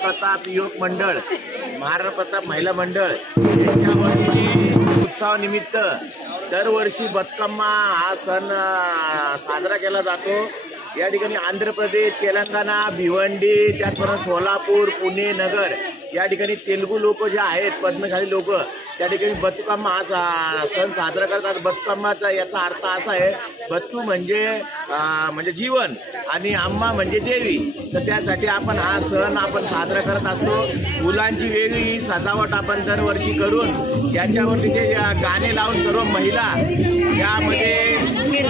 प्रताप युवक मंडळ, महाराणा प्रताप महिला मंडळ यांच्या वतीने उत्सवानिमित्त दरवर्षी बतकम्मा हा सण साजरा केला जातो। या ठिकाणी आंध्र प्रदेश, तेलंगणा, भिवंडी, त्याचबरोबर सोलापूर, पुणे, नगर या ठिकाणी तेलुगू लोक जे आहेत, पद्मशाली लोक त्या ठिकाणी बतकम्मा हा सण साजरा करतात। बतकम्माचा याचा अर्थ असा आहे, बत्तू म्हणजे जीवन आणि अम्मा म्हणजे देवी, तर त्यासाठी आपण हा सण आपण साजरा करत असतो। फुलांची वेगळी सजावट आपण दरवर्षी करून त्याच्यावरती जे गाणे लावून सर्व महिला यामध्ये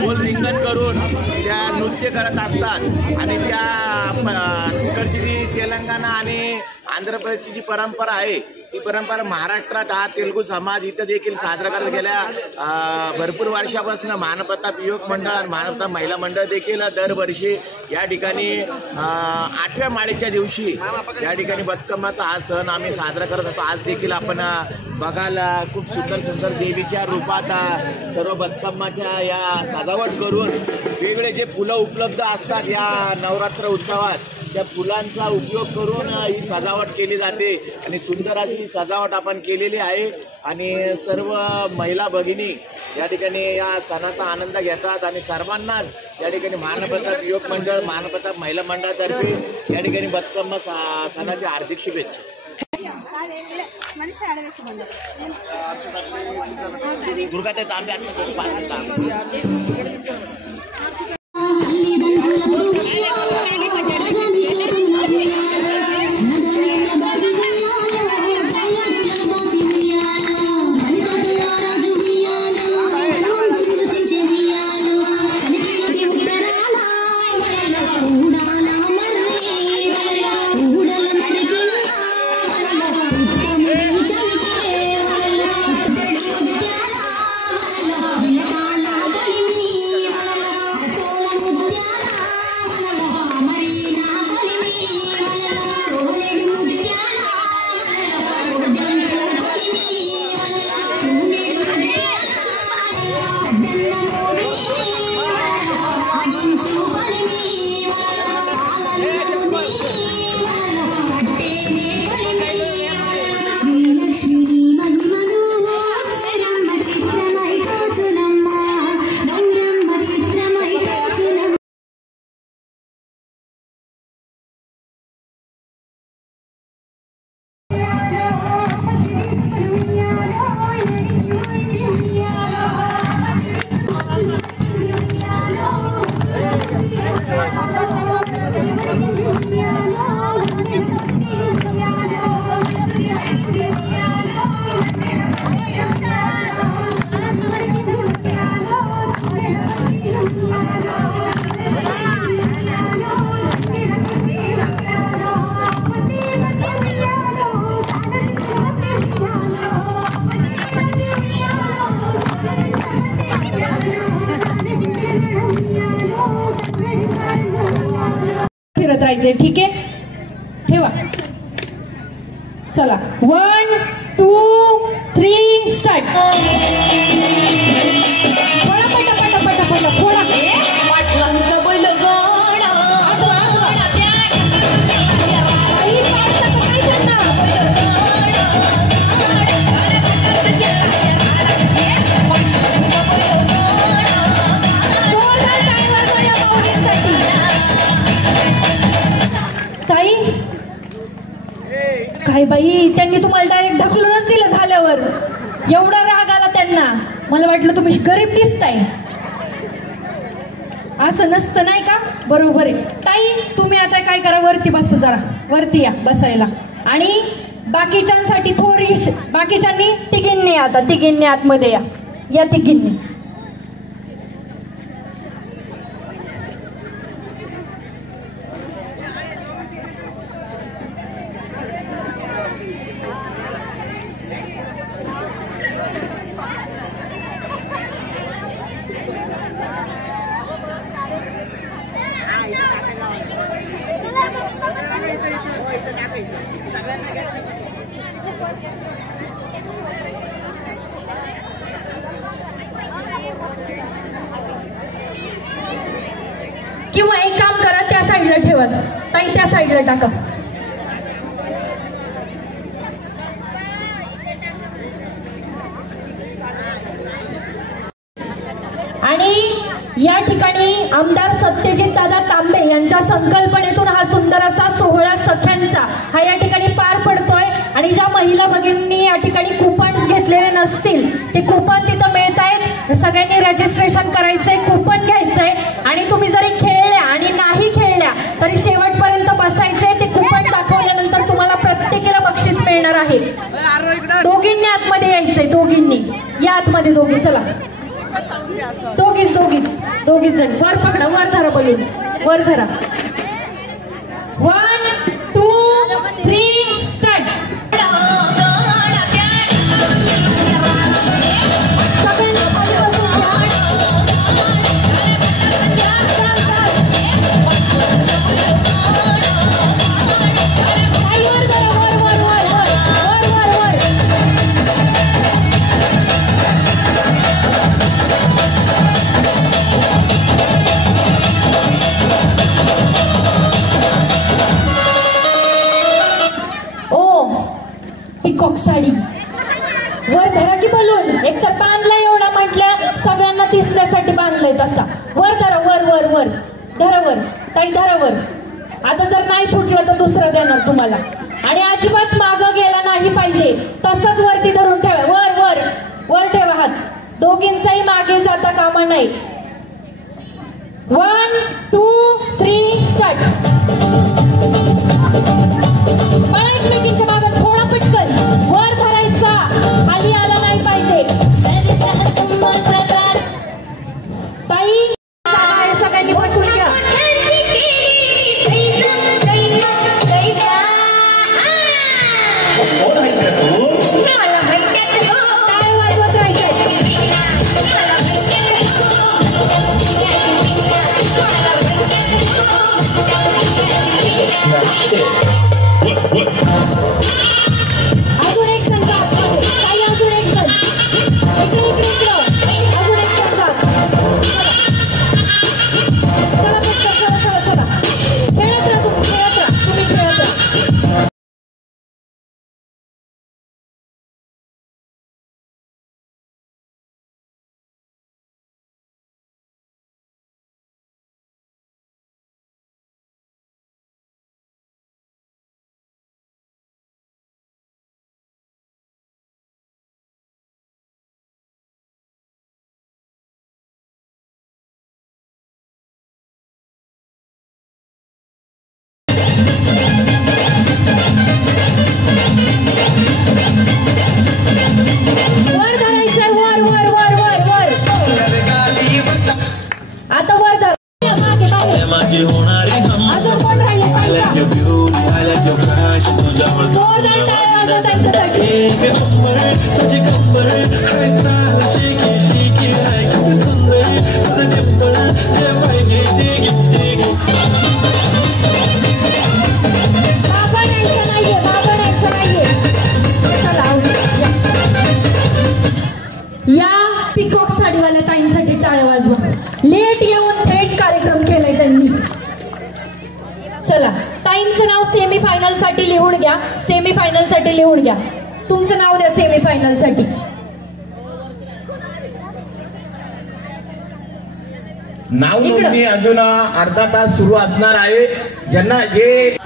गोल रिंगण करून त्या नृत्य करत असतात आणि त्या तिकडची जी तेलंगणा आणि आंध्र प्रदेशची जी परंपरा आहे ती परंपरा महाराष्ट्रात हा तेलुगू समाज इथं देखील साजरा करत गेल्या भरपूर वर्षापासून महाराणा प्रताप युवक मंडळ आणि महाराणा प्रताप महिला मंडळ देखील दरवर्षी या ठिकाणी 8व्या माळेच्या दिवशी या ठिकाणी बतकम्माचा हा सण आम्ही साजरा करत असतो। आज देखील आपण बघायला खूप सुंदर सुंदर देवीच्या रूपात सर्व बतकम्माच्या या सजावट करून वेगवेगळे जे फुलं उपलब्ध असतात या नवरात्र उत्सवात त्या फुलांचा उपयोग करून ही सजावट केली जाते आणि सुंदर अशी सजावट आपण केलेली आहे आणि सर्व महिला भगिनी या ठिकाणी या सणाचा आनंद घेतात आणि सर्वांनाच या ठिकाणी महाराणा प्रताप युवक मंडळ, महाराणा प्रताप महिला मंडळातर्फे या ठिकाणी बतकम्मा सणाची हार्दिक शुभेच्छा। फिरत राहायचे, ठीक आहे? ठेवा, चला 1 2 3 स्टार्ट। काय बाई, त्यांनी तुम्हाला डायरेक्ट ढकलूनच दिलं झाल्यावर, एवढा राग आला त्यांना, मला वाटलं तुम्ही गरीब दिसताय। असं नसतं नाही का? बरोबर आहे ताई. तुम्ही आता काय करा, वरती बस, जरा वरती या बसायला. आणि बाकीच्यांसाठी थोडी, बाकीच्यांनी तिघींनी, आता तिघींनी आतमध्ये या तिघींनी. किंवा एक काम करा, त्या साईडला ठेवा ताई, त्या साईडला टाका. आणि या ठिकाणी आमदार सत्यजित दादा तांबे यांच्या संकल्पनेतून हा सुंदर असा सोहळा सख्यांचा हा या ठिकाणी पार पडतोय. आणि ज्या महिला भगिनींनी या ठिकाणी कुपन्स घेतलेले नसतील ते कुपन तिथं मिळत आहेत. सगळ्यांनी रजिस्ट्रेशन करायचंय, कुपन घ्यायचंय. आणि तुम्ही जरी खेळल्या आणि नाही खेळल्या तरी शेवटपर्यंत बसायचंय. ते कुपन दाखवल्यानंतर तुम्हाला प्रत्येकीला बक्षीस मिळणार आहे. दोघींनी आतमध्ये यायचंय, दोघींनी या आतमध्ये, दोघी चला, दोघीच जण. वर पकडा, वर धरा, बोलून वर धरा. 1 2 3 स्टार्ट. पिकॉक साडी वर धरा की बलून. एक तर बांधलाय, एवढा म्हटलं सगळ्यांना दिसण्यासाठी बांधलाय तसा. वर धरा, वर वर वर धरा, वर ताई धरा वर. आता जर नाही फुटलं तर दुसरं देणार तुम्हाला. आणि अजिबात मागं गेला नाही पाहिजे, तसंच वरती धरून ठेवा. वर वर वर ठेवा हात, दोघींचाही मागे जाता कामा नाही. 1 2 3 स्टार्ट. मला एकमेकींच्या मागे थोडा पटकन वर धरायचा, खाली आला नाही पाहिजे. ताई सगळ्यांनी बसून घ्या. अजून एक संघ काही, अजून एक जण इकडे अजून एक संघ. चला पटकन, चला खेळत राहा, तुम्ही खेळत राहा. आता वर धर. अजून कोण राहिले पाहिजे? जोरदार टाळ्या वाजवा त्यांच्यासाठी. बाबा नाहीये. चला या पिकॉक साडीवाल्या ताईंसाठी टाळ्या वाजवा. लेट येऊन थेट कार्यक्रम केलाय त्यांनी. चला ताईंचं नाव सेमीफायनल साठी लिहून घ्या. सेमीफायनल साठी लिहून घ्या. तुमचं नाव द्या सेमीफायनल साठी. नाव नोंदणी अजून अर्धा तास सुरू असणार आहे. ज्यांना जे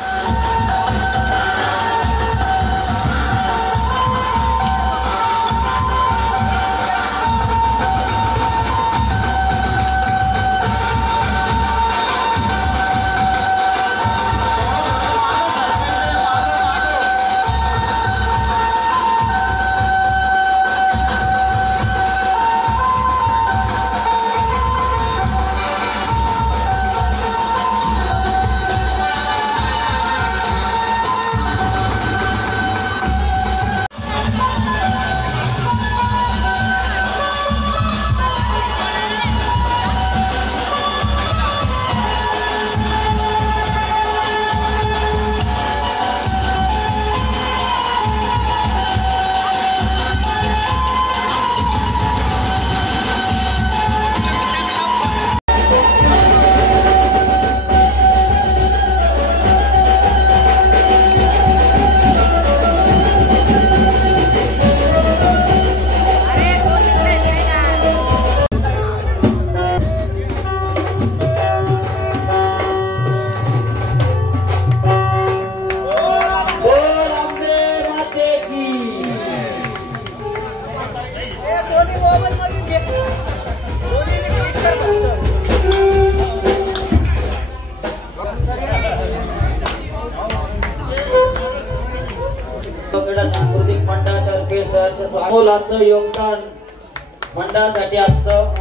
मोलाचं योगदान मंडळासाठी असतं.